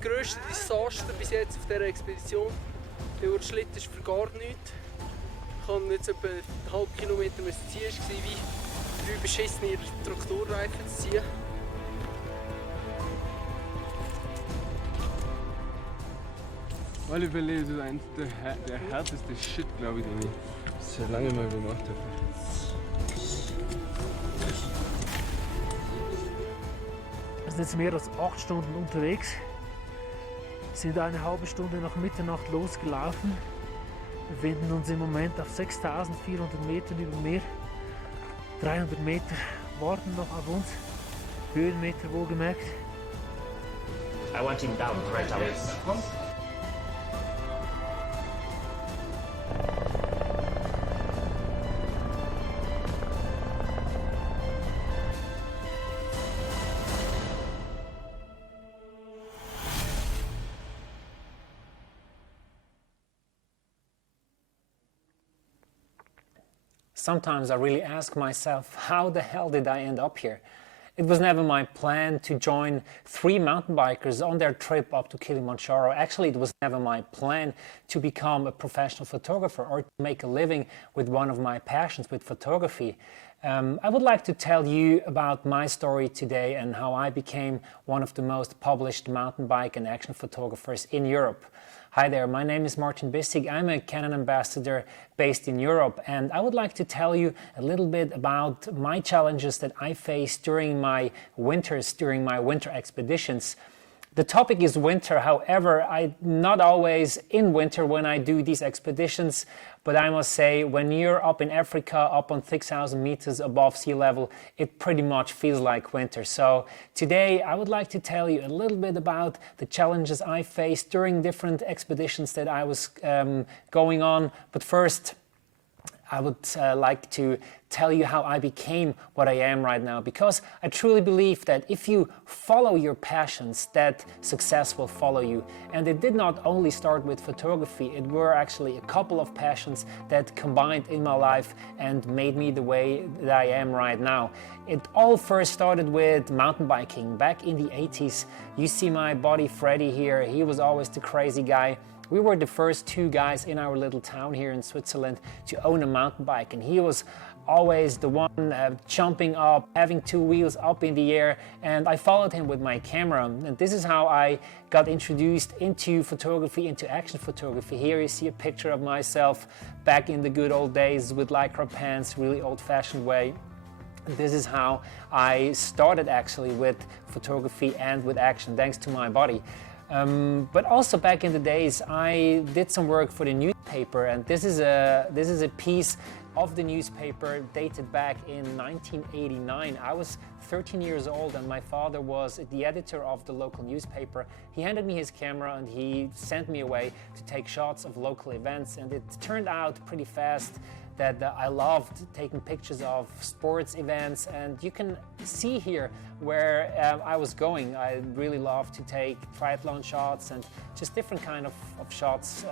grösste Desaster bis jetzt auf dieser Expedition. Der Schlitten ist für gar nichts. Ich habe jetzt etwa einen halben Kilometer ziehen, es war wie 3 beschissene Traktorreifen zu ziehen. Alle Fälle ist es eins der härteste Shit, glaube ich, den ich schon lange mal gemacht habe. Wir sind jetzt mehr als 8 Stunden unterwegs. Wir sind eine halbe Stunde nach Mitternacht losgelaufen. Wir befinden uns im Moment auf 6400 Metern über dem Meer. 300 Meter warten noch auf uns. Höhenmeter wohlgemerkt. I want him down right away. Sometimes I really ask myself, how the hell did I end up here? It was never my plan to join 3 mountain bikers on their trip up to Kilimanjaro. Actually, it was never my plan to become a professional photographer or to make a living with one of my passions, with photography. I would like to tell you about my story today and how I became one of the most published mountain bike and action photographers in Europe. Hi there, my name is Martin Bissig. I'm a Canon ambassador based in Europe, and I would like to tell you a little bit about my challenges that I faced during my winters, during my winter expeditions. The topic is winter, however, I'm not always in winter when I do these expeditions, but I must say, when you're up in Africa, up on 6,000 meters above sea level, it pretty much feels like winter. So today I would like to tell you a little bit about the challenges I faced during different expeditions that I was going on. But first, I would like to tell you how I became what I am right now, because I truly believe that if you follow your passions, that success will follow you. And it did not only start with photography, it were actually a couple of passions that combined in my life and made me the way that I am right now. It all first started with mountain biking back in the 80s. You see my buddy Freddy here, he was always the crazy guy. We were the first 2 guys in our little town here in Switzerland to own a mountain bike, and he was always the one jumping up, having 2 wheels up in the air, and I followed him with my camera. And this is how I got introduced into photography, into action photography. Here you see a picture of myself back in the good old days with Lycra pants, really old-fashioned way. This is how I started actually with photography and with action, thanks to my buddy. But also back in the days, I did some work for the newspaper, and this is a piece of the newspaper dated back in 1989. I was 13 years old, and my father was the editor of the local newspaper. He handed me his camera and he sent me away to take shots of local events, and it turned out pretty fast that I loved taking pictures of sports events, and you can see here where I was going. I really loved to take triathlon shots and just different kind of shots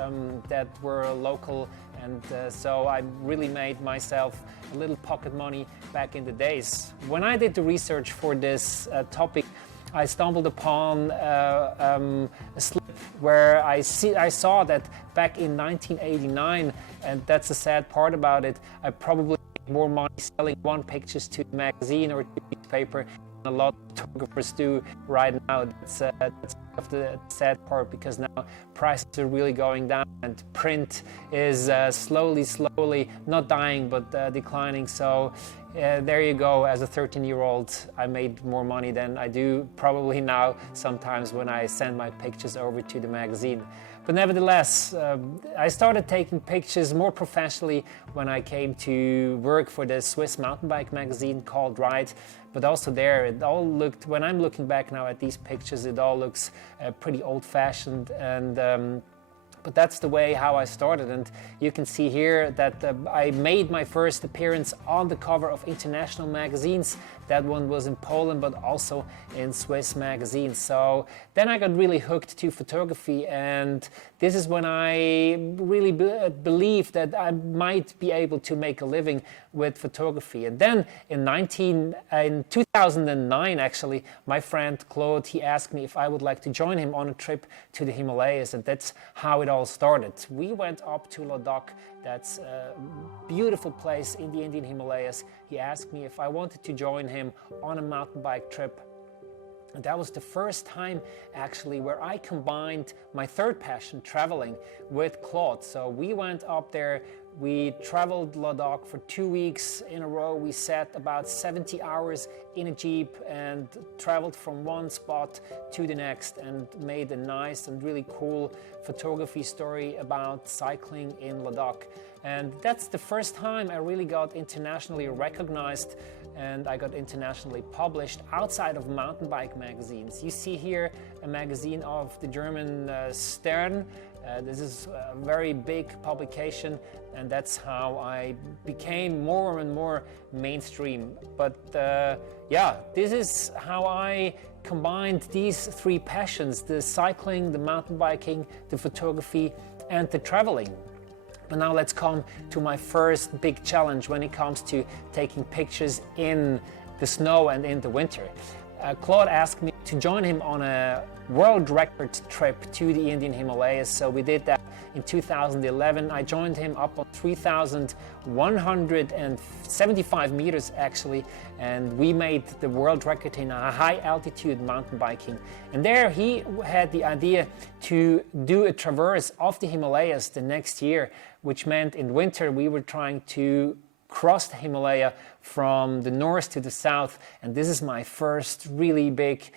that were local, and so I really made myself a little pocket money back in the days. When I did the research for this topic, I stumbled upon a slip where I saw that back in 1989, and that's the sad part about it, I probably made more money selling 1 pictures to a magazine or to a newspaper than a lot of photographers do right now. That's the sad part, because now prices are really going down and print is slowly not dying but declining. So there you go. As a 13-year-old, I made more money than I do probably now sometimes when I send my pictures over to the magazine. But nevertheless, I started taking pictures more professionally when I came to work for the Swiss mountain bike magazine called Ride. But also there, it all looked, when I'm looking back now at these pictures, it all looks pretty old-fashioned and But that's the way how I started, and you can see here that I made my first appearance on the cover of international magazines. That one was in Poland, but also in Swiss magazines. So then I got really hooked to photography, and this is when I really believed that I might be able to make a living with photography. And then in 2009, actually, my friend Claude, he asked me if I would like to join him on a trip to the Himalayas, and that's how it all started. We went up to Ladakh. That's a beautiful place in the Indian Himalayas. He asked me if I wanted to join him on a mountain bike trip. And that was the first time actually where I combined my third passion, traveling, with Claude. So we went up there, we traveled Ladakh for 2 weeks in a row. We sat about 70 hours in a Jeep and traveled from one spot to the next and made a nice and really cool photography story about cycling in Ladakh. And that's the first time I really got internationally recognized and I got internationally published outside of mountain bike magazines. You see here a magazine of the German Stern. This is a very big publication, and that's how I became more and more mainstream. But yeah, this is how I combined these three passions: the cycling, the mountain biking, the photography, and the traveling. But now let's come to my first big challenge when it comes to taking pictures in the snow and in the winter. Claude asked me to join him on a world record trip to the Indian Himalayas, so we did that in 2011. I joined him up on 3,175 meters actually, and we made the world record in a high altitude mountain biking. And there he had the idea to do a traverse of the Himalayas the next year, which meant in winter we were trying to cross the Himalaya from the north to the south, and this is my first really big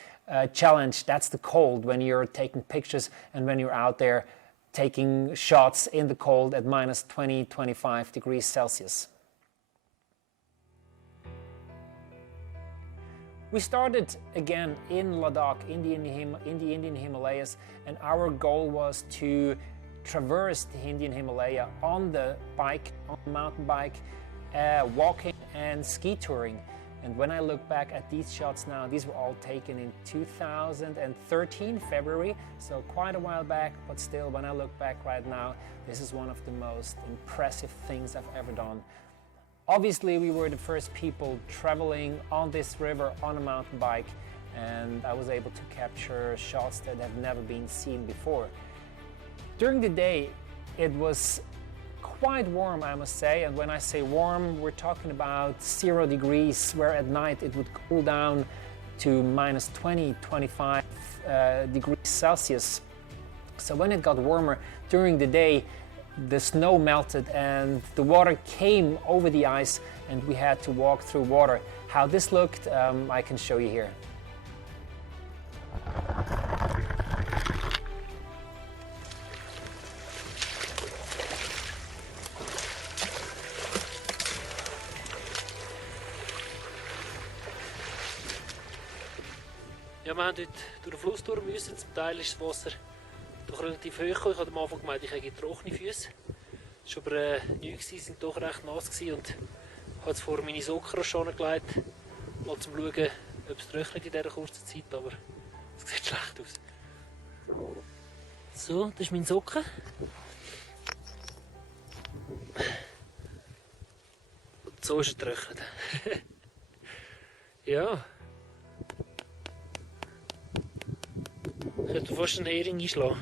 challenge. That's the cold, when you're taking pictures and when you're out there taking shots in the cold at minus 20, 25 degrees Celsius. We started again in Ladakh, in the Indian Himalayas, and our goal was to traverse the Indian Himalaya on the bike, on the mountain bike, walking and ski touring. And when I look back at these shots now, these were all taken in 2013, February, so quite a while back, but still, when I look back right now, this is one of the most impressive things I've ever done. Obviously, we were the first people traveling on this river on a mountain bike, and I was able to capture shots that have never been seen before. During the day, it was quite warm, I must say, and when I say warm, we're talking about 0 degrees, where at night it would cool down to minus 20, 25 degrees Celsius. So when it got warmer during the day, the snow melted and the water came over the ice and we had to walk through water. How this looked, I can show you here. Ja, wir haben heute durch den Fluss durch müssen. Zum Teil ist das Wasser doch relativ hoch gekommen. Ich habe am Anfang gemeint, ich hätte trockene Füße. Das war aber nichts, sie sind doch recht nass gewesen und ich habe jetzt vor meine Socken schon gelegt, mal zum Schauen, ob es trocknet in dieser kurzen Zeit, aber es sieht schlecht aus. So, das ist mein Socken. Und so ist er getrocknet. Ja. Ich könnte fast einen Hering einschlagen.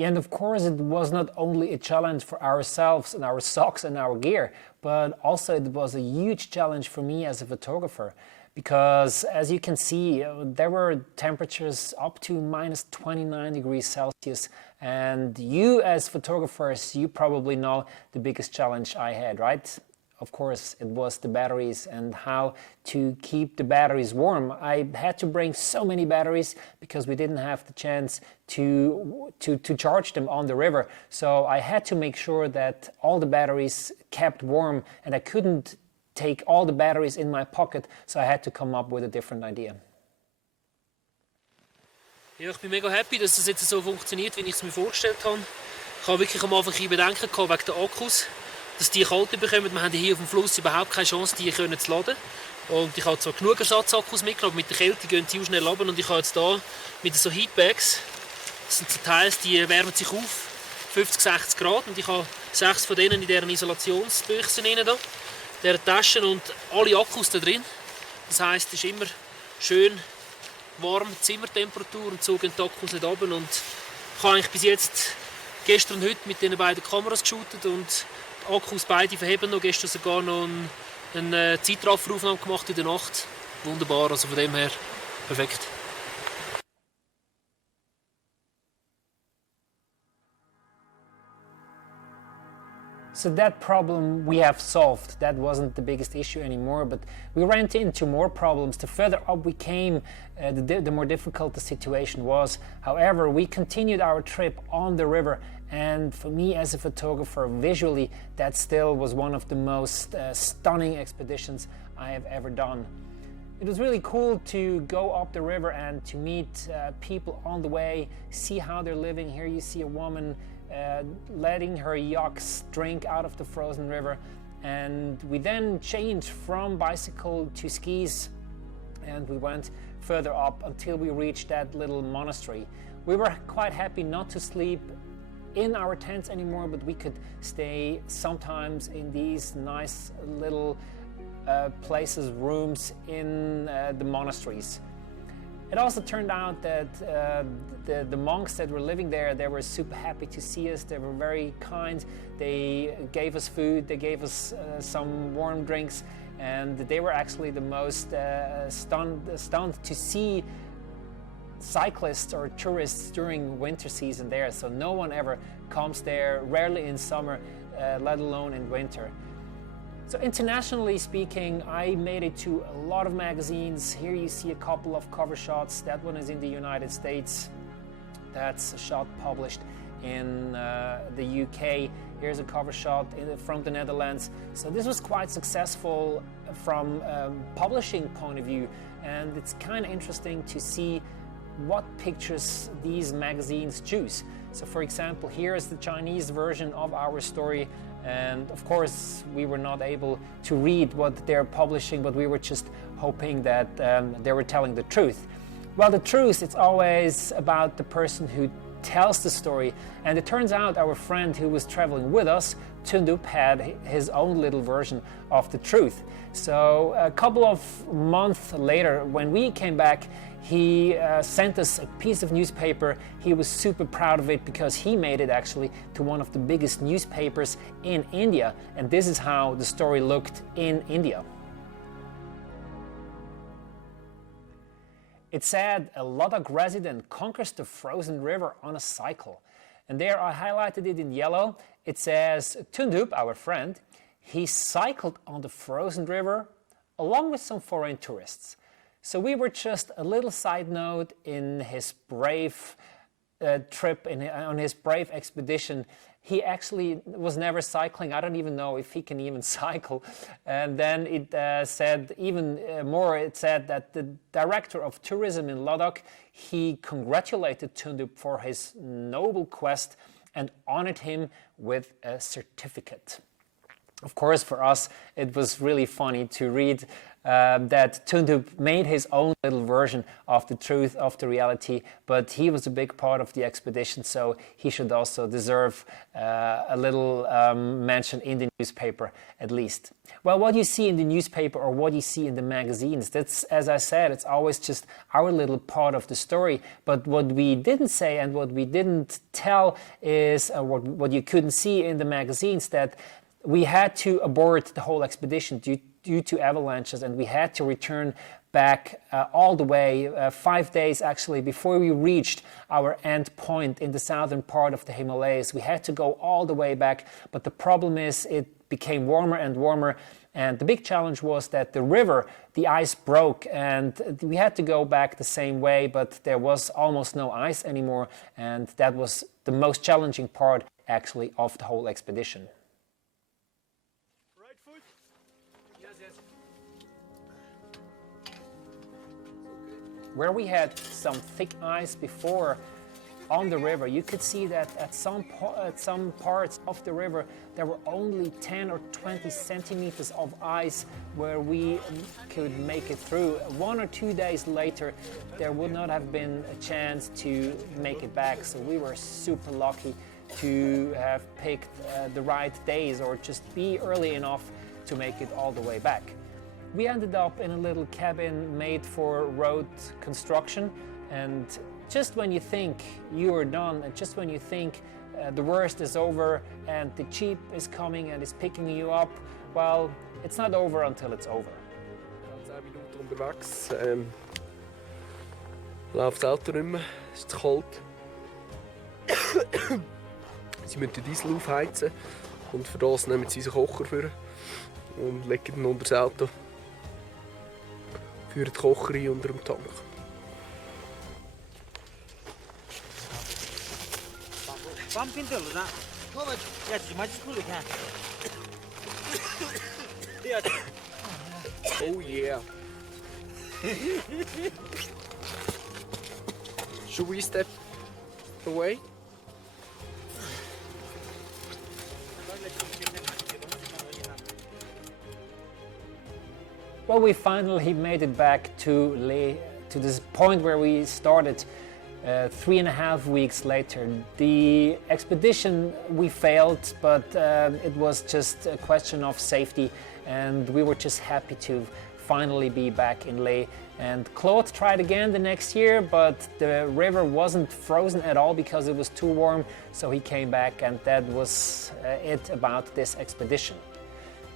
And of course, it was not only a challenge for ourselves and our socks and our gear, but also it was a huge challenge for me as a photographer. Because as you can see, there were temperatures up to minus 29 degrees Celsius. And you as photographers, you probably know the biggest challenge I had, right? Of course, it was the batteries and how to keep the batteries warm. I had to bring so many batteries because we didn't have the chance to charge them on the river. So I had to make sure that all the batteries kept warm, and I couldn't take all the batteries in my pocket, so I had to come up with a different idea. Ja, ich bin mega happy, dass es jetzt so funktioniert, wie ich es mir vorgestellt habe. Ich habe wirklich am Anfang ein Bedenken gehabt wegen der Akkus, dass die kalt bekommen. Wir haben hier auf dem Fluss überhaupt keine Chance, die zu laden. Und ich habe zwar genug Ersatzakkus mitgenommen, aber mit der Kälte gehen die auch schnell runter. Und ich habe jetzt hier mit so Heatbags, das sind so Teile, die wärmen sich auf 50, 60 Grad. Und ich habe 6 von denen in deren Isolationsbüchsen drin, deren Taschen und alle Akkus da drin. Das heisst, es ist immer schön warm, Zimmertemperatur, und so gehen die Akkus nicht runter. Und ich habe eigentlich bis jetzt gestern und heute mit den beiden Kameras geshootet und die Akkus beide verheben noch. Gestern sogar noch eine Zeitrafferaufnahme gemacht in der Nacht. Wunderbar, also von dem her perfekt. So that problem we have solved. That wasn't the biggest issue anymore, but we ran into more problems. The further up we came, the more difficult the situation was. However, we continued our trip on the river, and for me as a photographer, visually, that still was one of the most stunning expeditions I have ever done. It was really cool to go up the river and to meet people on the way, see how they're living. Here you see a woman letting her yaks drink out of the frozen river, and we then changed from bicycle to skis, and we went further up until we reached that little monastery. We were quite happy not to sleep in our tents anymore, but we could stay sometimes in these nice little places, rooms in the monasteries. It also turned out that the monks that were living there, they were super happy to see us. They were very kind. They gave us food, they gave us some warm drinks, and they were actually the most stunned to see cyclists or tourists during winter season there. So no one ever comes there, rarely in summer, let alone in winter. So internationally speaking, I made it to a lot of magazines. Here you see a couple of cover shots. That one is in the United States. That's a shot published in the UK. Here's a cover shot from the Netherlands. So this was quite successful from a publishing point of view, and it's kind of interesting to see what pictures these magazines choose. So for example, here is the Chinese version of our story, and of course we were not able to read what they're publishing, but we were just hoping that they were telling the truth. Well, the truth, it's always about the person who tells the story, and it turns out our friend who was traveling with us, Tundup, had his own little version of the truth. So a couple of months later, when we came back, he sent us a piece of newspaper. He was super proud of it because he made it actually to one of the biggest newspapers in India, and this is how the story looked in India. It said a Ladakh resident conquers the frozen river on a cycle, and there I highlighted it in yellow. It says Tundup, our friend, he cycled on the frozen river along with some foreign tourists. So we were just a little side note in his brave trip, on his brave expedition. He actually was never cycling. I don't even know if he can even cycle. And then it said even more, it said that the director of tourism in Ladakh, he congratulated Tundup for his noble quest and honored him with a certificate. Of course, for us, it was really funny to read that Tundup made his own little version of the truth, of the reality, but he was a big part of the expedition, so he should also deserve a little mention in the newspaper, at least. Well, what you see in the newspaper or what you see in the magazines, that's, as I said, it's always just our little part of the story, but what we didn't say and what we didn't tell is what you couldn't see in the magazines, that we had to abort the whole expedition due to avalanches, and we had to return back all the way 5 days actually before we reached our end point in the southern part of the Himalayas. We had to go all the way back, but the problem is it became warmer and warmer, and the big challenge was that the river, the ice broke, and we had to go back the same way, but there was almost no ice anymore, and that was the most challenging part actually of the whole expedition. Where we had some thick ice before on the river, you could see that at some parts of the river there were only 10 or 20 centimeters of ice where we could make it through. 1 or 2 days later there would not have been a chance to make it back, so we were super lucky to have picked the right days or just be early enough to make it all the way back. We ended up in a little cabin made for road construction, and just when you think you are done, and just when you think the worst is over and the Jeep is coming and is picking you up, well, it's not over until it's over. 10 Minuten unterwegs, läuft das Auto nicht mehr, es ist zu kalt. Sie müssen den Diesel aufheizen und für das nehmen sie unseren Kocher vor und legen ihn unter das Auto. Führen den Kocher ein unter dem Tank. Oh yeah. Should we step away? Well, we finally made it back to Leh, to this point where we started 3.5 weeks later. The expedition, we failed, but it was just a question of safety, and we were just happy to finally be back in Leh. And Claude tried again the next year, but the river wasn't frozen at all because it was too warm, so he came back, and that was it about this expedition.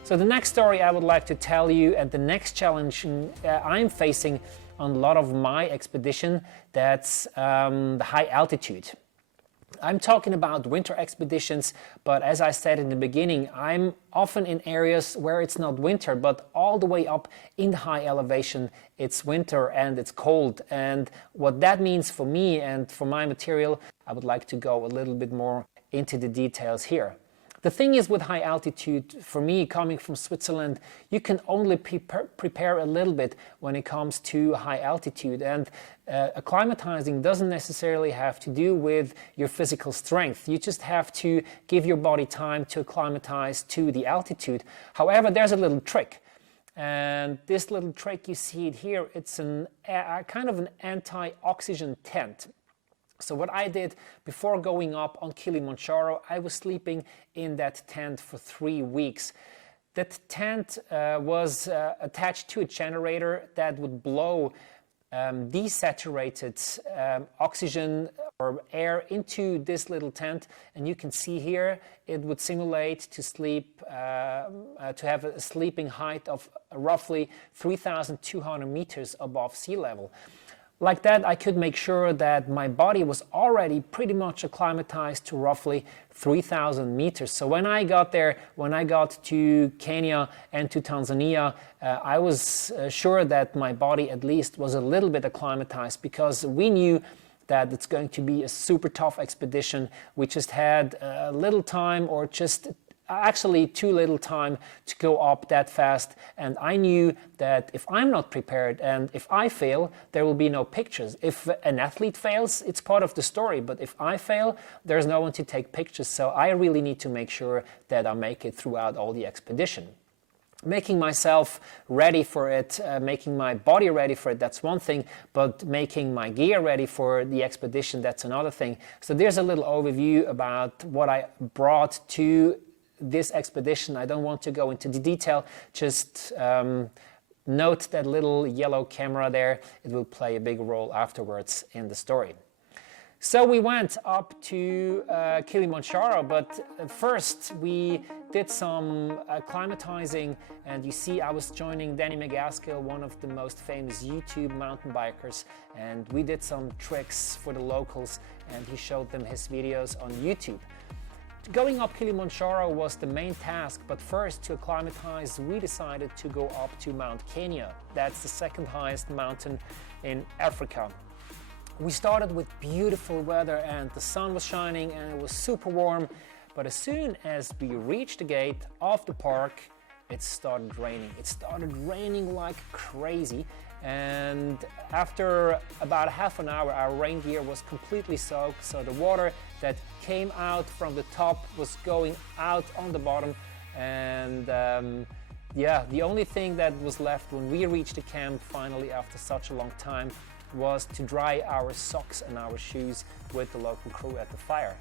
So the next story I would like to tell you, and the next challenge I'm facing on a lot of my expedition, that's the high altitude. I'm talking about winter expeditions, but as I said in the beginning, I'm often in areas where it's not winter, but all the way up in the high elevation, it's winter and it's cold. And what that means for me and for my material, I would like to go a little bit more into the details here. The thing is with high altitude, for me, coming from Switzerland, you can only prepare a little bit when it comes to high altitude. And acclimatizing doesn't necessarily have to do with your physical strength. You just have to give your body time to acclimatize to the altitude. However, there's a little trick. And this little trick, you see it here, it's a kind of an anti-oxygen tent. So what I did before going up on Kilimanjaro, I was sleeping in that tent for 3 weeks. That tent was attached to a generator that would blow desaturated oxygen or air into this little tent, and you can see here it would simulate to sleep to have a sleeping height of roughly 3,200 meters above sea level. Like that, I could make sure that my body was already pretty much acclimatized to roughly 3,000 meters. So when I got there, when I got to Kenya and to Tanzania, I was sure that my body at least was a little bit acclimatized, because we knew that it's going to be a super tough expedition. We just had a little time, or just actually too little time to go up that fast, and I knew that if I'm not prepared and if I fail, there will be no pictures. If an athlete fails, it's part of the story, but if I fail, there's no one to take pictures. So I really need to make sure that I make it throughout all the expedition. Making myself ready for it, making my body ready for it, that's one thing, but making my gear ready for the expedition, that's another thing. So there's a little overview about what I brought to this expedition. I don't want to go into the detail, just note that little yellow camera there. It will play a big role afterwards in the story. So we went up to Kilimanjaro, but first we did some acclimatizing, and you see I was joining Danny McGaskill, one of the most famous YouTube mountain bikers, and we did some tricks for the locals, and he showed them his videos on YouTube. Going up Kilimanjaro was the main task, but first, to acclimatize, we decided to go up to Mount Kenya. That's the second highest mountain in Africa. We started with beautiful weather and the sun was shining and it was super warm, but as soon as we reached the gate of the park, it started raining. It started raining like crazy, and after about half an hour our rain gear was completely soaked, so the water that came out from the top was going out on the bottom, and yeah, the only thing that was left when we reached the camp finally after such a long time was to dry our socks and our shoes with the local crew at the fire.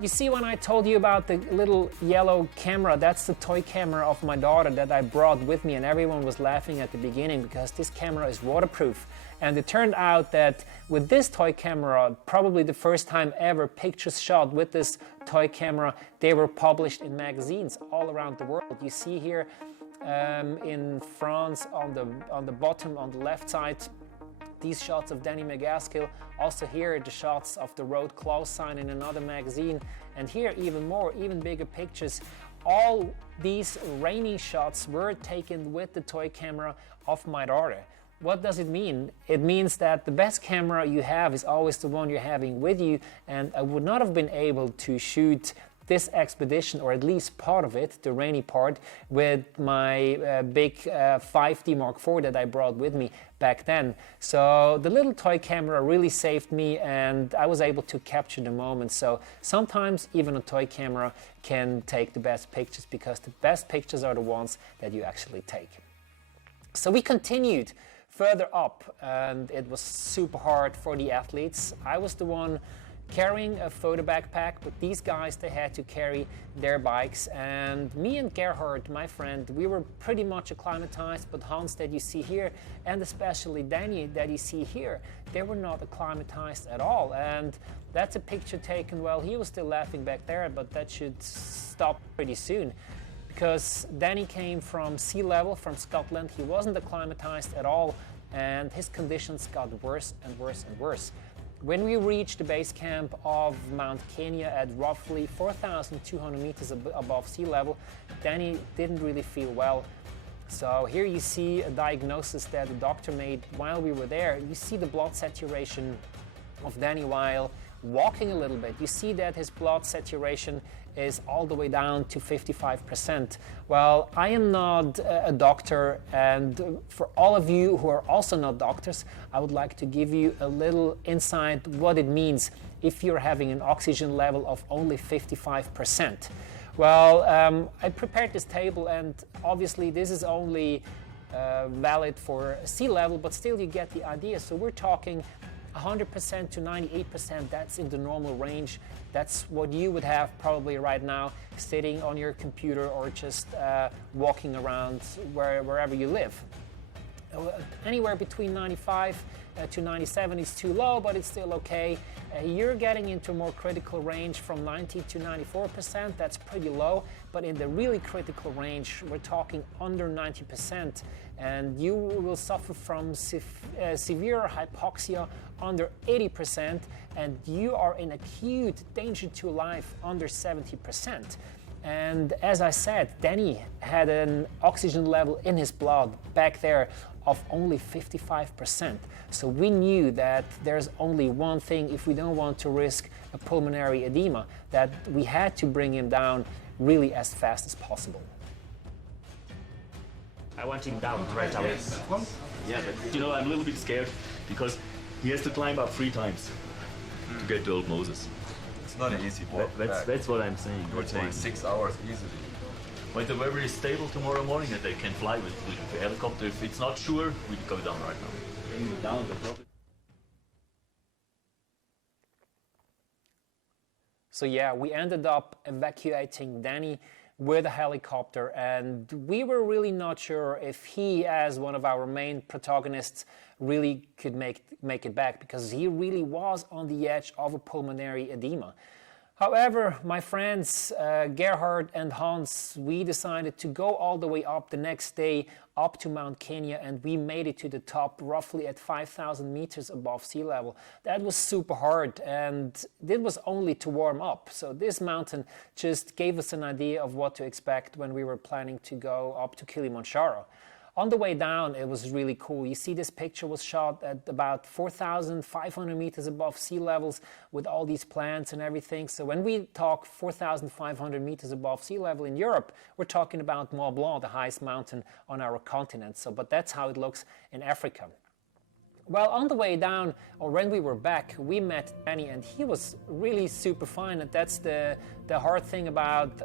You see, when I told you about the little yellow camera, that's the toy camera of my daughter that I brought with me, and everyone was laughing at the beginning because this camera is waterproof. And it turned out that with this toy camera, probably the first time ever pictures shot with this toy camera, they were published in magazines all around the world. You see here in France on the bottom, on the left side, these shots of Danny McGaskill. Also here the shots of the road close sign in another magazine, and here even more, even bigger pictures. All these rainy shots were taken with the toy camera of my daughter. What does it mean? It means that the best camera you have is always the one you're having with you, and I would not have been able to shoot this expedition, or at least part of it, the rainy part, with my big 5D Mark IV that I brought with me back then. So the little toy camera really saved me, and I was able to capture the moment. So sometimes even a toy camera can take the best pictures, because the best pictures are the ones that you actually take. So we continued further up, and it was super hard for the athletes. I was the one carrying a photo backpack, but these guys, they had to carry their bikes, and me and Gerhard, my friend, we were pretty much acclimatized, but Hans that you see here, and especially Danny that you see here, they were not acclimatized at all. And that's a picture taken while he was still laughing back there, but that should stop pretty soon, because Danny came from sea level, from Scotland. He wasn't acclimatized at all, and his conditions got worse and worse and worse. When we reached the base camp of Mount Kenya at roughly 4,200 meters above sea level, Danny didn't really feel well. So here you see a diagnosis that the doctor made while we were there. You see the blood saturation of Danny while walking a little bit. You see that his blood saturation is all the way down to 55%. Well, I am not a doctor, and for all of you who are also not doctors, I would like to give you a little insight what it means if you're having an oxygen level of only 55%. Well, I prepared this table, and obviously this is only valid for sea level, but still you get the idea. So we're talking 100% to 98%, that's in the normal range. That's what you would have probably right now sitting on your computer or just walking around wherever you live. Anywhere between 95 to 97 is too low, but it's still okay. You're getting into a more critical range from 90 to 94%, that's pretty low, but in the really critical range, we're talking under 90%, and you will suffer from severe hypoxia under 80%, and you are in acute danger to life under 70%. And as I said, Danny had an oxygen level in his blood back there of only 55%. So we knew that there's only one thing if we don't want to risk a pulmonary edema, that we had to bring him down really as fast as possible. I want him down right away. Yeah, but you know, I'm a little bit scared because he has to climb up 3 times to get to Old Moses. It's not an easy walk. That's what I'm saying. It will take 6 hours easily. But they're very stable tomorrow morning that they can fly with the helicopter. If it's not sure, we go down right now. Bring him down, the problem. So yeah, we ended up evacuating Danny with a helicopter, and we were really not sure if he, as one of our main protagonists, really could make it back, because he really was on the edge of a pulmonary edema. However, my friends Gerhard and Hans, we decided to go all the way up the next day up to Mount Kenya, and we made it to the top roughly at 5,000 meters above sea level. That was super hard, and it was only to warm up. So this mountain just gave us an idea of what to expect when we were planning to go up to Kilimanjaro. On the way down, it was really cool. You see, this picture was shot at about 4,500 meters above sea levels with all these plants and everything. So when we talk 4,500 meters above sea level in Europe, we're talking about Mont Blanc, the highest mountain on our continent. So, but that's how it looks in Africa. Well, on the way down, or when we were back, we met Danny, and he was really super fine. And that's the hard thing about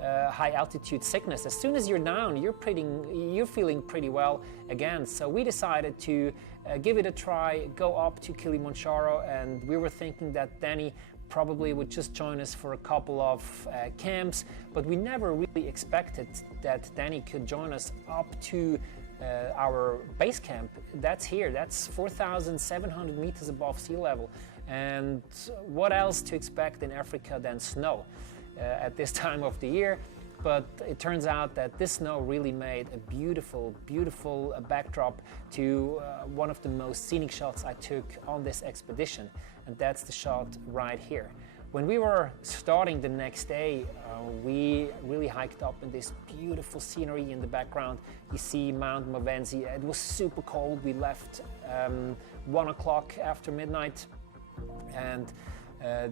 high altitude sickness. As soon as you're down, you're feeling pretty well again. So we decided to give it a try, go up to Kilimanjaro, and we were thinking that Danny probably would just join us for a couple of camps, but we never really expected that Danny could join us up to our base camp. That's here, that's 4,700 meters above sea level. And what else to expect in Africa than snow at this time of the year? But it turns out that this snow really made a beautiful, beautiful backdrop to one of the most scenic shots I took on this expedition, and that's the shot right here. When we were starting the next day, we really hiked up in this beautiful scenery in the background. You see Mount Mavenzi. It was super cold. We left 1 o'clock after midnight, and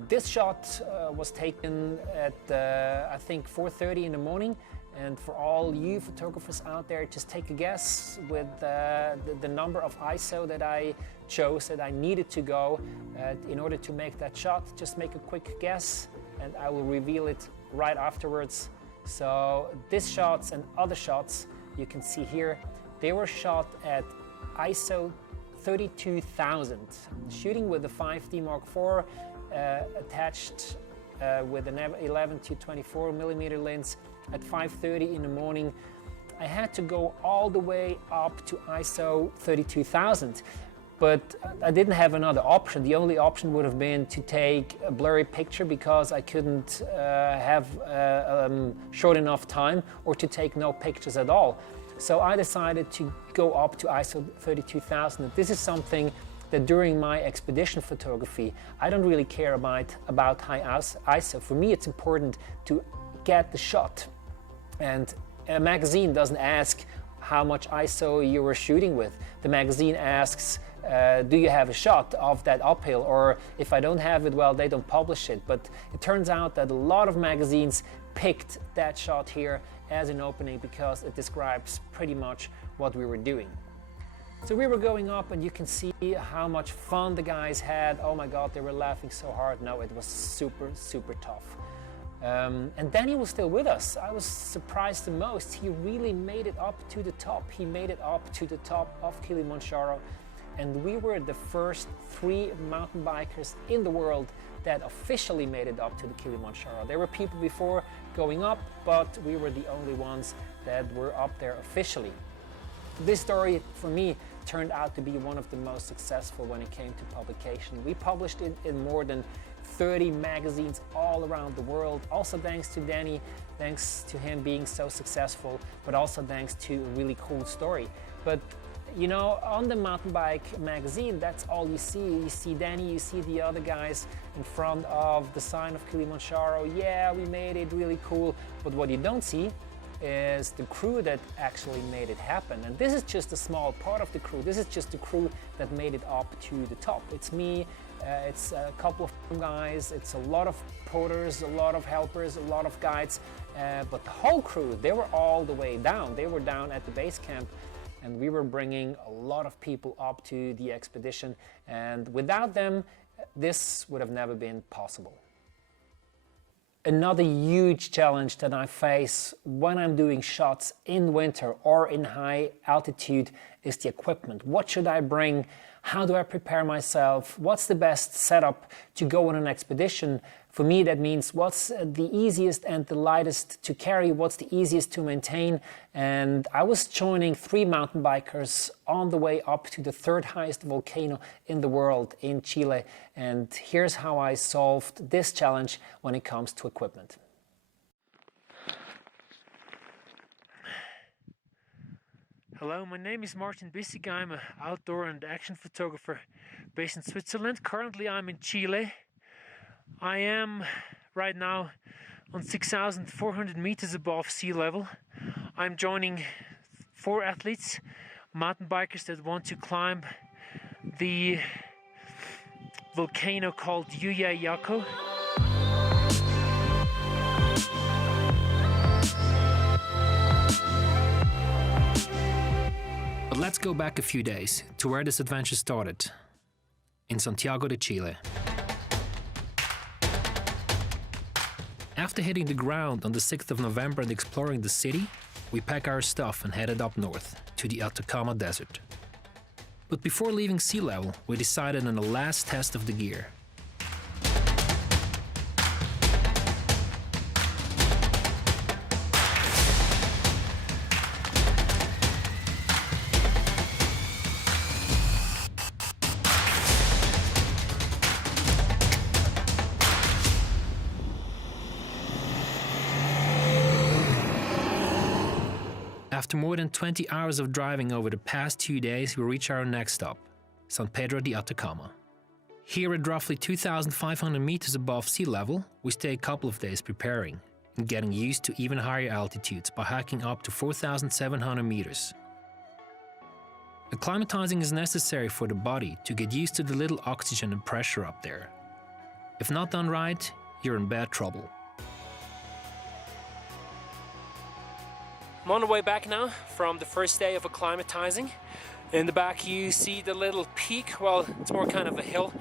this shot was taken at I think 4:30 in the morning. And for all you photographers out there, just take a guess with the number of ISO that I chose, that I needed to go in order to make that shot. Just make a quick guess and I will reveal it right afterwards. So these shots and other shots you can see here, they were shot at ISO 32,000, shooting with the 5D Mark IV attached with an 11 to 24 millimeter lens at 5:30 in the morning. I had to go all the way up to ISO 32,000, but I didn't have another option. The only option would have been to take a blurry picture because I couldn't have short enough time, or to take no pictures at all. So I decided to go up to ISO 32,000. This is something that during my expedition photography, I don't really care about high ISO. For me, it's important to get the shot. And a magazine doesn't ask how much ISO you were shooting with. The magazine asks, do you have a shot of that uphill? Or if I don't have it, well, they don't publish it. But it turns out that a lot of magazines picked that shot here as an opening because it describes pretty much what we were doing. So we were going up, and you can see how much fun the guys had. Oh my God, they were laughing so hard. No, it was super, super tough. And Danny was still with us. I was surprised the most. He really made it up to the top. He made it up to the top of Kilimanjaro. And we were the first 3 mountain bikers in the world that officially made it up to the Kilimanjaro. There were people before going up, but we were the only ones that were up there officially. This story, for me, turned out to be one of the most successful when it came to publication. We published it in more than 30 magazines all around the world. Also thanks to Danny, thanks to him being so successful, but also thanks to a really cool story. But you know, on the mountain bike magazine, that's all you see. You see Danny, you see the other guys in front of the sign of Kilimanjaro. Yeah, we made it, really cool. But what you don't see is the crew that actually made it happen. And this is just a small part of the crew. This is just the crew that made it up to the top. It's me, it's a couple of guys, it's a lot of porters, a lot of helpers, a lot of guides, but the whole crew, they were all the way down. They were down at the base camp, and we were bringing a lot of people up to the expedition, and without them, this would have never been possible. Another huge challenge that I face when I'm doing shots in winter or in high altitude is the equipment. What should I bring? How do I prepare myself? What's the best setup to go on an expedition? For me, that means what's the easiest and the lightest to carry, what's the easiest to maintain. And I was joining 3 mountain bikers on the way up to the 3rd highest volcano in the world, in Chile. And here's how I solved this challenge when it comes to equipment. Hello, my name is Martin Bissig. I'm an outdoor and action photographer based in Switzerland. Currently I'm in Chile. I am right now on 6,400 meters above sea level. I'm joining 4 athletes, mountain bikers that want to climb the volcano called Yako. But let's go back a few days to where this adventure started, in Santiago de Chile. After hitting the ground on the 6th of November and exploring the city, we pack our stuff and headed up north to the Atacama Desert. But before leaving sea level, we decided on the last test of the gear. After more than 20 hours of driving over the past 2 days, we reach our next stop, San Pedro de Atacama. Here at roughly 2,500 meters above sea level, we stay a couple of days preparing and getting used to even higher altitudes by hiking up to 4,700 meters. Acclimatizing is necessary for the body to get used to the little oxygen and pressure up there. If not done right, you're in bad trouble. I'm on the way back now from the first day of acclimatizing. In the back you see the little peak, well it's more kind of a hill,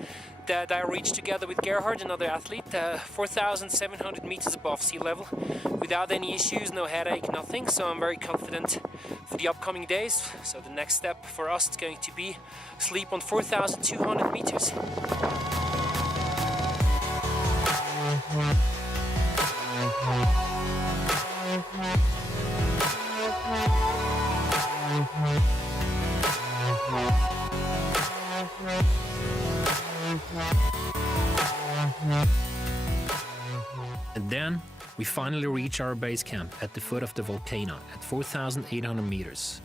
that I reached together with Gerhard, another athlete, 4,700 meters above sea level, without any issues, no headache, nothing, so I'm very confident for the upcoming days. So the next step for us is going to be sleep on 4,200 meters. And then we finally reach our base camp at the foot of the volcano at 4,800 meters.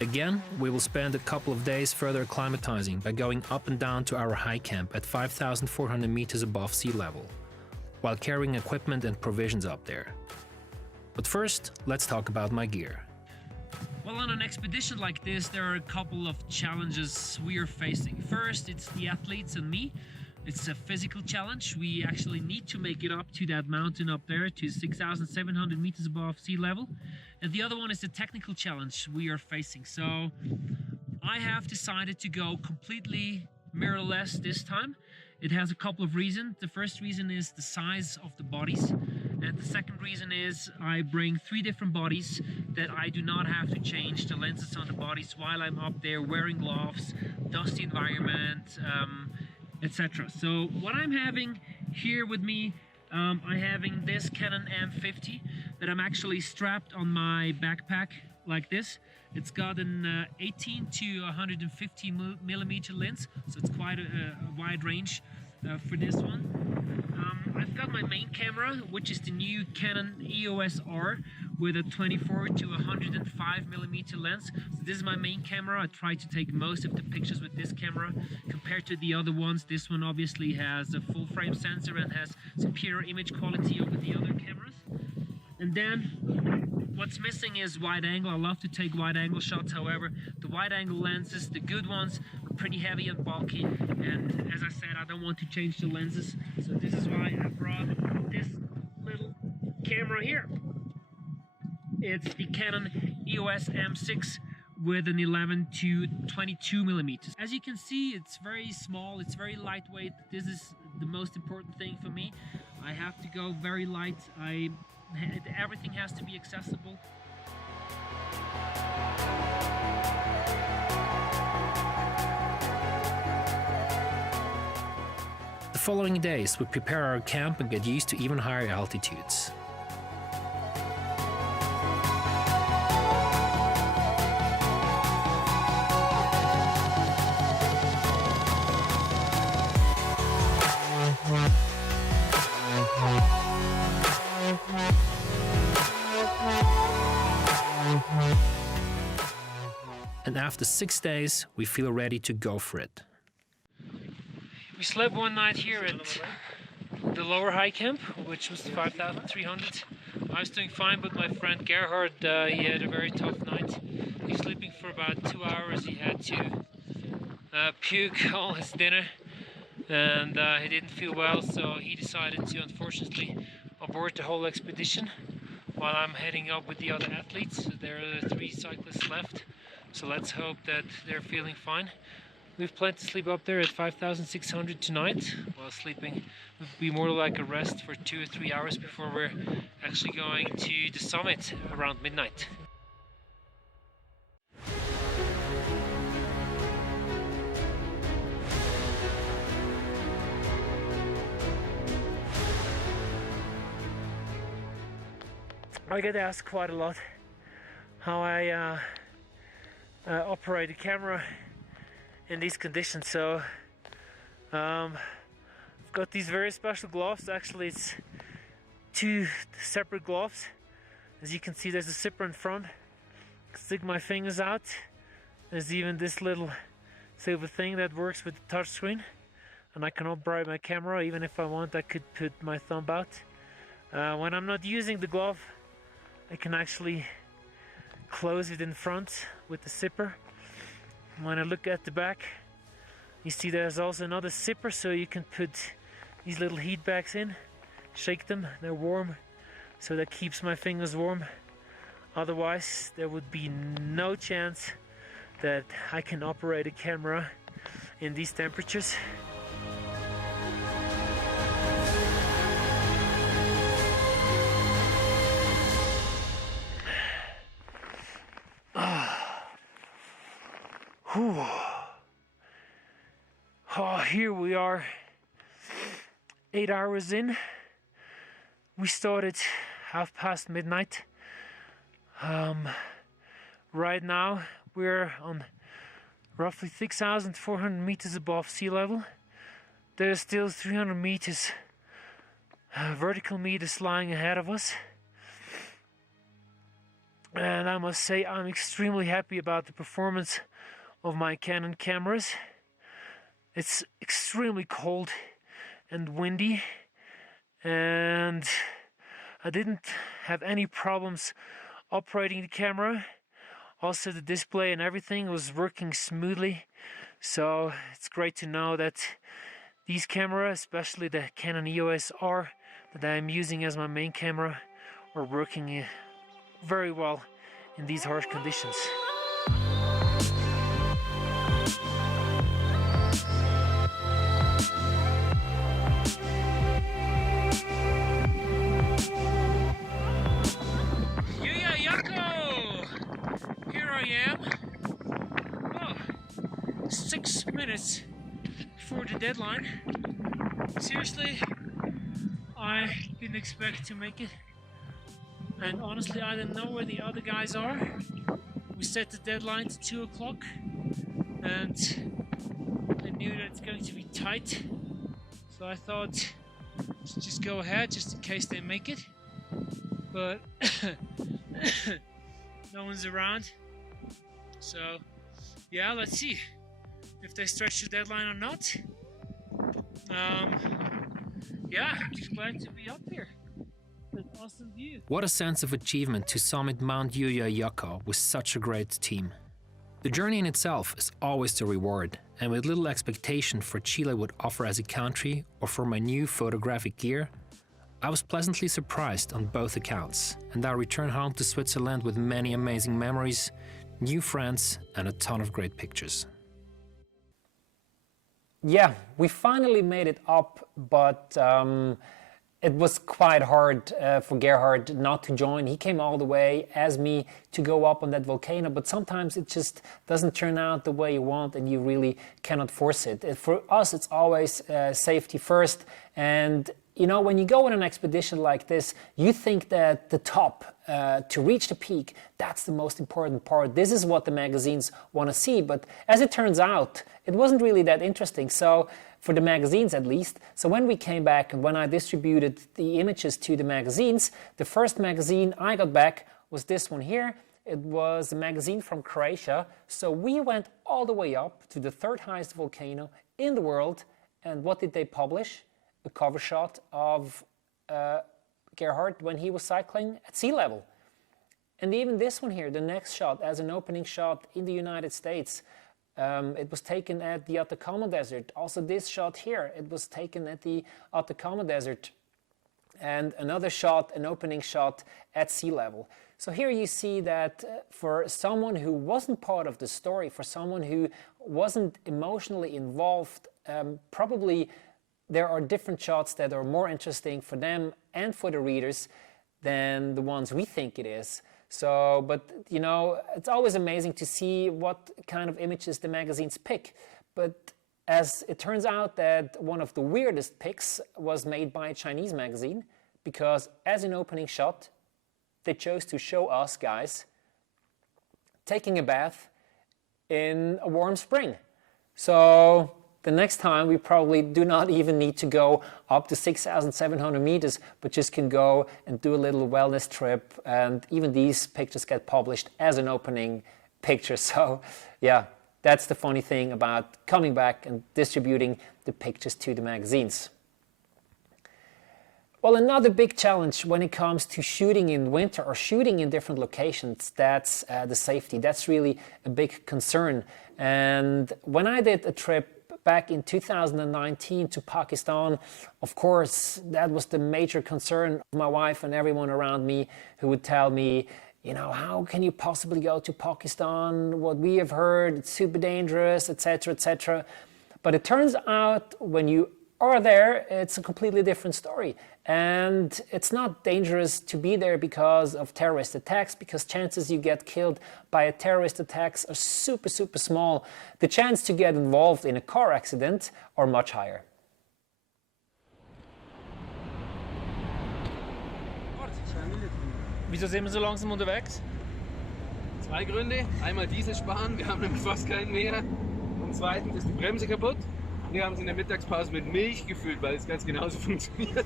Again, we will spend a couple of days further acclimatizing by going up and down to our high camp at 5,400 meters above sea level, while carrying equipment and provisions up there. But first, let's talk about my gear. Well, on an expedition like this, there are a couple of challenges we are facing. First, it's the athletes and me. It's a physical challenge. We actually need to make it up to that mountain up there to 6,700 meters above sea level. And the other one is the technical challenge we are facing. So I have decided to go completely mirrorless this time. It has a couple of reasons. The first reason is the size of the bodies. And the second reason is I bring 3 different bodies that I do not have to change the lenses on the bodies while I'm up there wearing gloves, dusty environment, etc. So what I'm having here with me, I'm having this Canon M50 that I'm actually strapped on my backpack like this. It's got an 18 to 150 millimeter lens, so it's quite a wide range for this one. I've got my main camera, which is the new Canon EOS R with a 24 to 105 millimeter lens. So this is my main camera. I try to take most of the pictures with this camera. Compared to the other ones, this one obviously has a full frame sensor and has superior image quality over the other cameras. And then what's missing is wide angle. I love to take wide angle shots. However, the wide angle lenses, the good ones, are pretty heavy and bulky. And as I said, I don't want to change the lenses. So this is why I brought this little camera here. It's the Canon EOS M6 with an 11 to 22 millimeters. As you can see, it's very small, it's very lightweight. This is the most important thing for me. I have to go very light. Everything has to be accessible. The following days, we prepare our camp and get used to even higher altitudes. And after 6 days, we feel ready to go for it. We slept one night here at the lower high camp, which was 5,300. I was doing fine, but my friend Gerhard, he had a very tough night. He was sleeping for about 2 hours. He had to puke all his dinner, and he didn't feel well, so he decided to unfortunately abort the whole expedition while I'm heading up with the other athletes. There are 3 cyclists left, so let's hope that they're feeling fine. We've planned to sleep up there at 5,600 tonight. While sleeping would be more like a rest for 2 or 3 hours before we're actually going to the summit around midnight. I get asked quite a lot how I operate a camera in these conditions. So I've got these very special gloves. Actually, it's 2 separate gloves. As you can see, there's a zipper in front. I can stick my fingers out. There's even this little silver thing that works with the touchscreen, and I can operate my camera. Even if I want, I could put my thumb out. When I'm not using the glove, I can actually close it in front with the zipper. When I look at the back, you see there's also another zipper, so you can put these little heat bags in, shake them, they're warm, so that keeps my fingers warm. Otherwise, there would be no chance that I can operate a camera in these temperatures. Oh, here we are, 8 hours in. We started midnight. Right now we're on roughly 6,400 meters above sea level. There's still 300 meters vertical meters lying ahead of us. And I must say I'm extremely happy about the performance of my Canon cameras. It's extremely cold and windy, and I didn't have any problems operating the camera. Also, the display and everything was working smoothly, so it's great to know that these cameras, especially the Canon EOS R that I'm using as my main camera, are working very well in these harsh conditions. Here I am. Oh, 6 minutes before the deadline. Seriously, I didn't expect to make it. And honestly, I don't know where the other guys are. We set the deadline to 2 o'clock, and I knew that it's going to be tight. So I thought, let's just go ahead, just in case they make it. But no one's around. So yeah, let's see if they stretch the deadline or not. Yeah, I'm just glad to be up here. Awesome view. What a sense of achievement to summit Mount Yako with such a great team. The journey in itself is always the reward, and with little expectation for Chile would offer as a country or for my new photographic gear, I was pleasantly surprised on both accounts, and I returned home to Switzerland with many amazing memories, new friends, and a ton of great pictures. Yeah, we finally made it up, but it was quite hard for Gerhard not to join. He came all the way as me to go up on that volcano, but sometimes it just doesn't turn out the way you want and you really cannot force it. For us, it's always safety first. And you know, when you go on an expedition like this, you think that the top, to reach the peak, that's the most important part. This is what the magazines want to see. But as it turns out, it wasn't really that interesting. So for the magazines at least. So when we came back and when I distributed the images to the magazines, the first magazine I got back was this one here. It was a magazine from Croatia. So we went all the way up to the 3rd highest volcano in the world. And what did they publish? A cover shot of Gerhard when he was cycling at sea level. And even this one here, the next shot as an opening shot in the United States, it was taken at the Atacama Desert. Also this shot here, it was taken at the Atacama Desert. And another shot, an opening shot at sea level. So here you see that for someone who wasn't part of the story, for someone who wasn't emotionally involved, probably there are different shots that are more interesting for them and for the readers than the ones we think it is. So, but you know, it's always amazing to see what kind of images the magazines pick. But as it turns out that one of the weirdest picks was made by a Chinese magazine, because as an opening shot, they chose to show us guys taking a bath in a warm spring. So the next time we probably do not even need to go up to 6,700 meters, but just can go and do a little wellness trip. And even these pictures get published as an opening picture. So yeah, that's the funny thing about coming back and distributing the pictures to the magazines. Well, another big challenge when it comes to shooting in winter or shooting in different locations, that's the safety. That's really a big concern. And when I did a trip back in 2019 to Pakistan, of course, that was the major concern of my wife and everyone around me who would tell me, you know, how can you possibly go to Pakistan? What we have heard, it's super dangerous, etc., etc. But it turns out when you are there, it's a completely different story. And it's not dangerous to be there because of terrorist attacks, because chances you get killed by a terrorist attacks are super, super small. The chance to get involved in a car accident are much higher. Wieso sind wir so langsam unterwegs? Zwei Gründe. Einmal Diesel sparen, wir haben nämlich fast keinen mehr. Und zweitens ist die Bremse kaputt. Wir haben es in der Mittagspause mit Milch gefüllt, weil es ganz genauso funktioniert.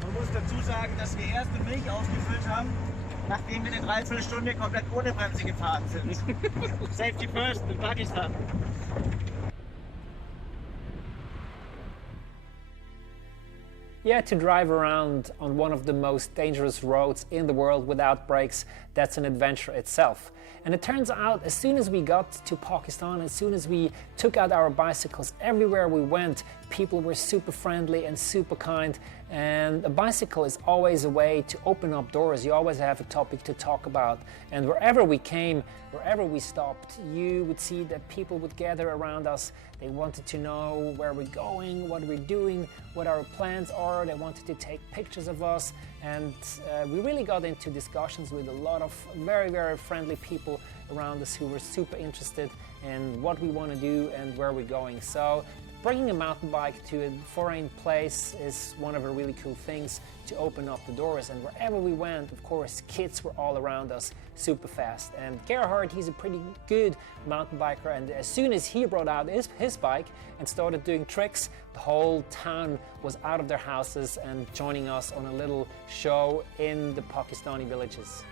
Man muss dazu sagen, dass wir erst mit Milch aufgefüllt haben, nachdem wir eine Dreiviertelstunde komplett ohne Bremse gefahren sind. Safety first in Pakistan. Yeah, to drive around on one of the most dangerous roads in the world without brakes, that's an adventure itself. And it turns out as soon as we got to Pakistan, as soon as we took out our bicycles, everywhere we went, people were super friendly and super kind. And a bicycle is always a way to open up doors. You always have a topic to talk about. And wherever we came, wherever we stopped, you would see that people would gather around us. They wanted to know where we're going, what we're doing, what our plans are. They wanted to take pictures of us. And we really got into discussions with a lot of very, very friendly people around us who were super interested in what we want to do and where we're going. So bringing a mountain bike to a foreign place is one of the really cool things to open up the doors. And wherever we went, of course, kids were all around us super fast. And Gerhard, he's a pretty good mountain biker. And as soon as he brought out his bike and started doing tricks, the whole town was out of their houses and joining us on a little show in the Pakistani villages.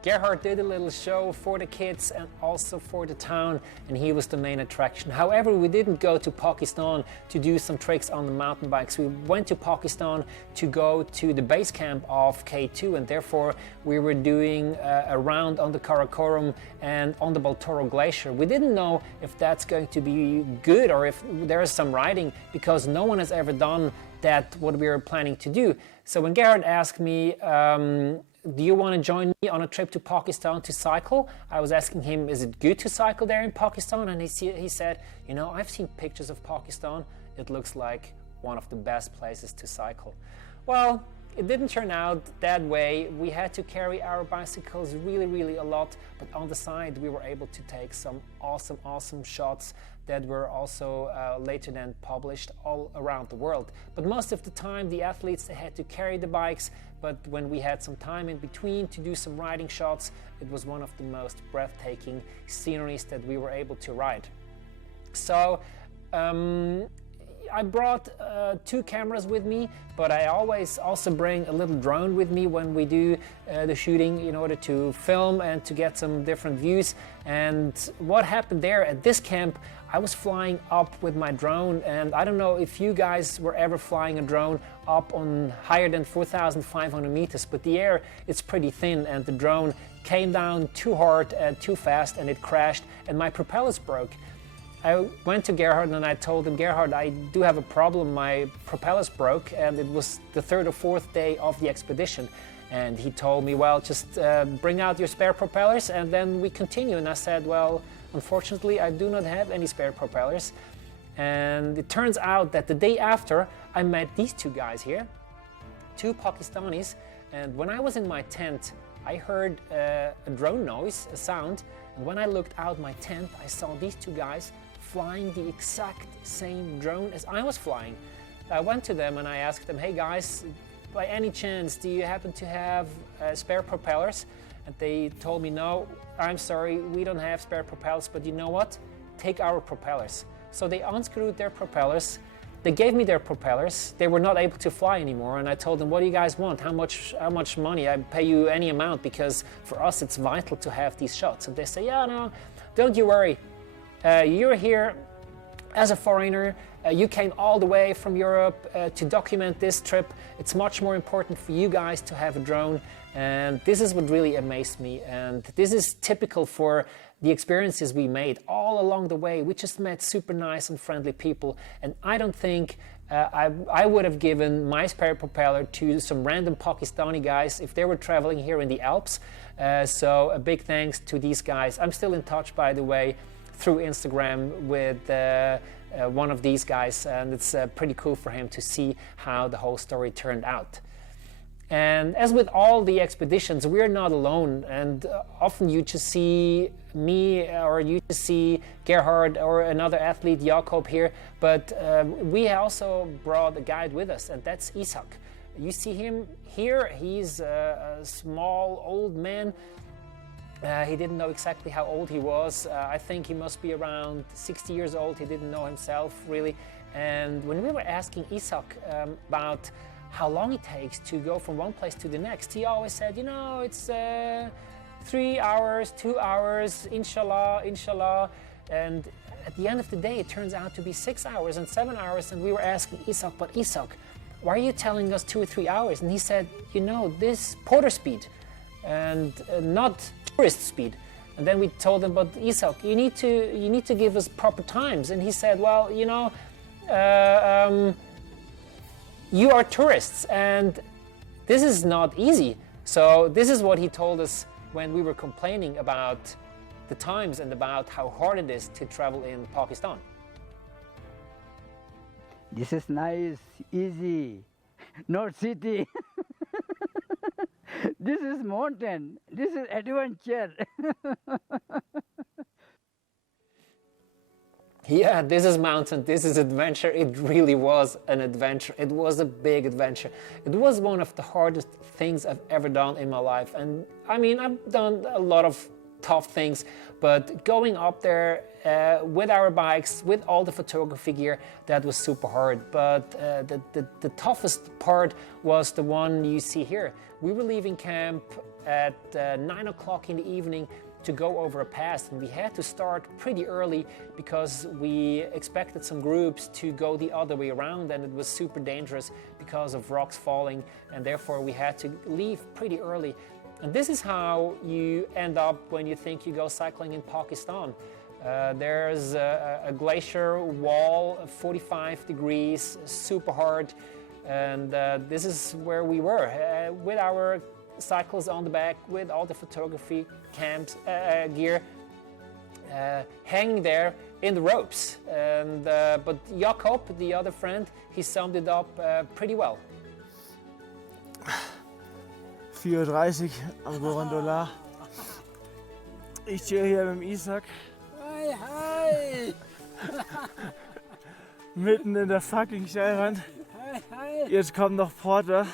Gerhard did a little show for the kids and also for the town, and he was the main attraction. However, we didn't go to Pakistan to do some tricks on the mountain bikes. We went to Pakistan to go to the base camp of K2, and therefore we were doing a round on the Karakoram and on the Baltoro Glacier. We didn't know if that's going to be good or if there is some riding, because no one has ever done that, what we were planning to do. So when Gerhard asked me, do you want to join me on a trip to Pakistan to cycle? I was asking him, is it good to cycle there in Pakistan? And he said, you know, I've seen pictures of Pakistan. It looks like one of the best places to cycle. Well, it didn't turn out that way. We had to carry our bicycles really a lot, but on the side we were able to take some awesome shots that were also later then published all around the world. But most of the time the athletes, they had to carry the bikes, but when we had some time in between to do some riding shots, it was one of the most breathtaking sceneries that we were able to ride. So I brought 2 cameras with me, but I always also bring a little drone with me when we do the shooting in order to film and to get some different views. And what happened there at this camp, I was flying up with my drone, and I don't know if you guys were ever flying a drone up on higher than 4,500 meters, but the air is pretty thin and the drone came down too hard and too fast and it crashed and my propellers broke. I went to Gerhard and I told him, Gerhard, I do have a problem, my propellers broke, and it was the 3rd or 4th day of the expedition. And he told me, well, just bring out your spare propellers and then we continue. And I said, well, unfortunately, I do not have any spare propellers. And it turns out that the day after, I met these 2 guys here, 2 Pakistanis. And when I was in my tent, I heard a drone noise, a sound. And when I looked out my tent, I saw these 2 guys flying the exact same drone as I was flying. I went to them and I asked them, hey guys, by any chance, do you happen to have spare propellers? And they told me, no, I'm sorry, we don't have spare propellers, but you know what? Take our propellers. So they unscrewed their propellers, they gave me their propellers, they were not able to fly anymore, and I told them, what do you guys want? How much money? I pay you any amount, because for us it's vital to have these shots. And they say, yeah, no, don't you worry. You're here as a foreigner, you came all the way from Europe to document this trip. It's much more important for you guys to have a drone, and this is what really amazed me. And this is typical for the experiences we made all along the way. We just met super nice and friendly people, and I don't think I would have given my spare propeller to some random Pakistani guys if they were traveling here in the Alps. So a big thanks to these guys. I'm still in touch, by the way, through Instagram with one of these guys, and it's pretty cool for him to see how the whole story turned out. And as with all the expeditions, we're not alone, and often you just see me or you just see Gerhard or another athlete, Jakob, here, but we also brought a guide with us, and that's Isak. You see him here, he's a small old man. He didn't know exactly how old he was. I think he must be around 60 years old. He didn't know himself really. And when we were asking Isak about how long it takes to go from one place to the next, he always said, you know, it's 3 hours, 2 hours, inshallah, inshallah. And at the end of the day, it turns out to be 6 hours and 7 hours. And we were asking Isak, but Isak, why are you telling us 2 or 3 hours? And he said, you know, this porter speed and not tourist speed. And then we told him, but Isak, you need to give us proper times. And he said, well, you know, you are tourists and this is not easy. So this is what he told us when we were complaining about the times and about how hard it is to travel in Pakistan. This is nice, easy, not city. This is mountain, this is adventure. Yeah, this is mountain, this is adventure. It really was an adventure. It was a big adventure. It was one of the hardest things I've ever done in my life. And I mean, I've done a lot of tough things, but going up there with our bikes, with all the photography gear, that was super hard. But the toughest part was the one you see here. We were leaving camp at 9 o'clock in the evening to go over a pass, and we had to start pretty early because we expected some groups to go the other way around, and it was super dangerous because of rocks falling, and therefore we had to leave pretty early. And this is how you end up when you think you go cycling in Pakistan. There's a glacier wall, 45 degrees, super hard, and this is where we were with our cycles on the back, with all the photography camps gear hanging there in the ropes. And but Jakob, the other friend, he summed it up pretty well. 4:30 Uhr am Gorandola. Ich stehe hier mit dem Isak. Hi, hi. Mitten in der fucking Steilwand. Hi, hi. Jetzt kommt noch Porter.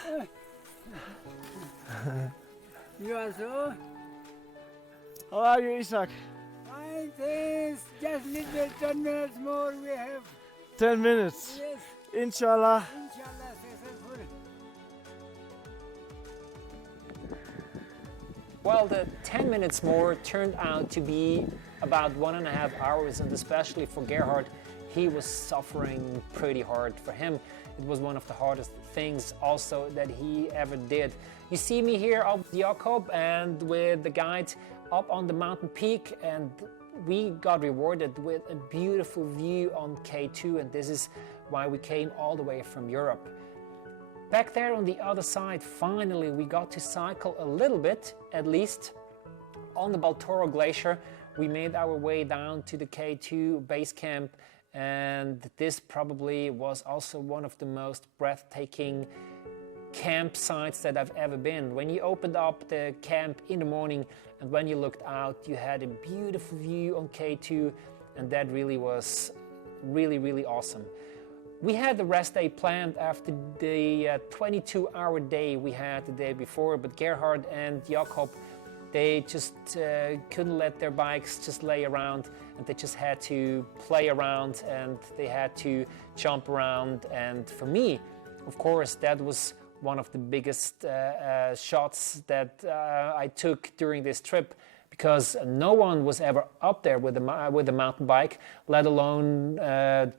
You are so? How are you, Isak? I think just little 10 minutes more we have 10 minutes. Yes. Inshallah. Inshallah, successful. Well, the 10 minutes more turned out to be about 1.5 hours, and especially for Gerhard, he was suffering pretty hard. For him, it was one of the hardest things also that he ever did. You see me here up with Jakob and with the guide up on the mountain peak, and we got rewarded with a beautiful view on K2, and this is why we came all the way from Europe. Back there on the other side, finally we got to cycle a little bit, at least, on the Baltoro Glacier. We made our way down to the K2 base camp, and this probably was also one of the most breathtaking campsites that I've ever been. When you opened up the camp in the morning and when you looked out, you had a beautiful view on K2, and that really was really awesome. We had the rest day planned after the 22-hour day we had the day before, but Gerhard and Jakob, they just couldn't let their bikes just lay around, and they just had to play around and they had to jump around. And for me, of course, that was one of the biggest shots that I took during this trip, because no one was ever up there with a mountain bike, let alone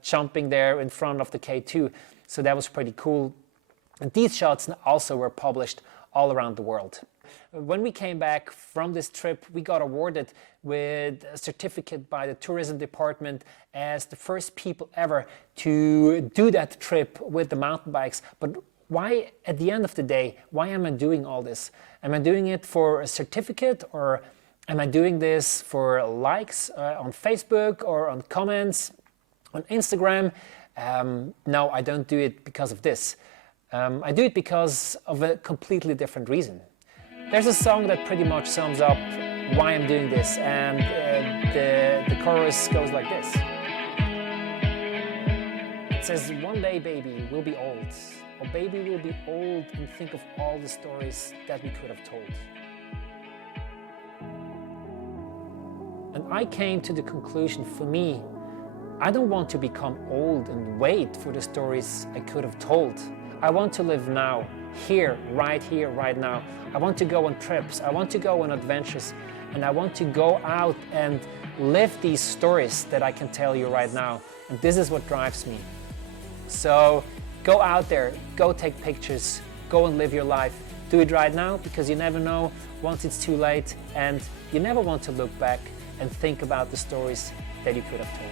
jumping there in front of the K2. So that was pretty cool. And these shots also were published all around the world. When we came back from this trip, we got awarded with a certificate by the tourism department as the first people ever to do that trip with the mountain bikes. But why, at the end of the day, why am I doing all this? Am I doing it for a certificate, or am I doing this for likes on Facebook or on comments on Instagram? No, I don't do it because of this. I do it because of a completely different reason. There's a song that pretty much sums up why I'm doing this, and the chorus goes like this. It says, "One day, baby, we'll be old. Oh, baby, we'll be old, and think of all the stories that we could have told." And I came to the conclusion, for me, I don't want to become old and wait for the stories I could have told. I want to live now, here, right now. I want to go on trips, I want to go on adventures, and I want to go out and live these stories that I can tell you right now. And this is what drives me. So go out there, go take pictures, go and live your life. Do it right now, because you never know once it's too late, and you never want to look back and think about the stories that you could have told.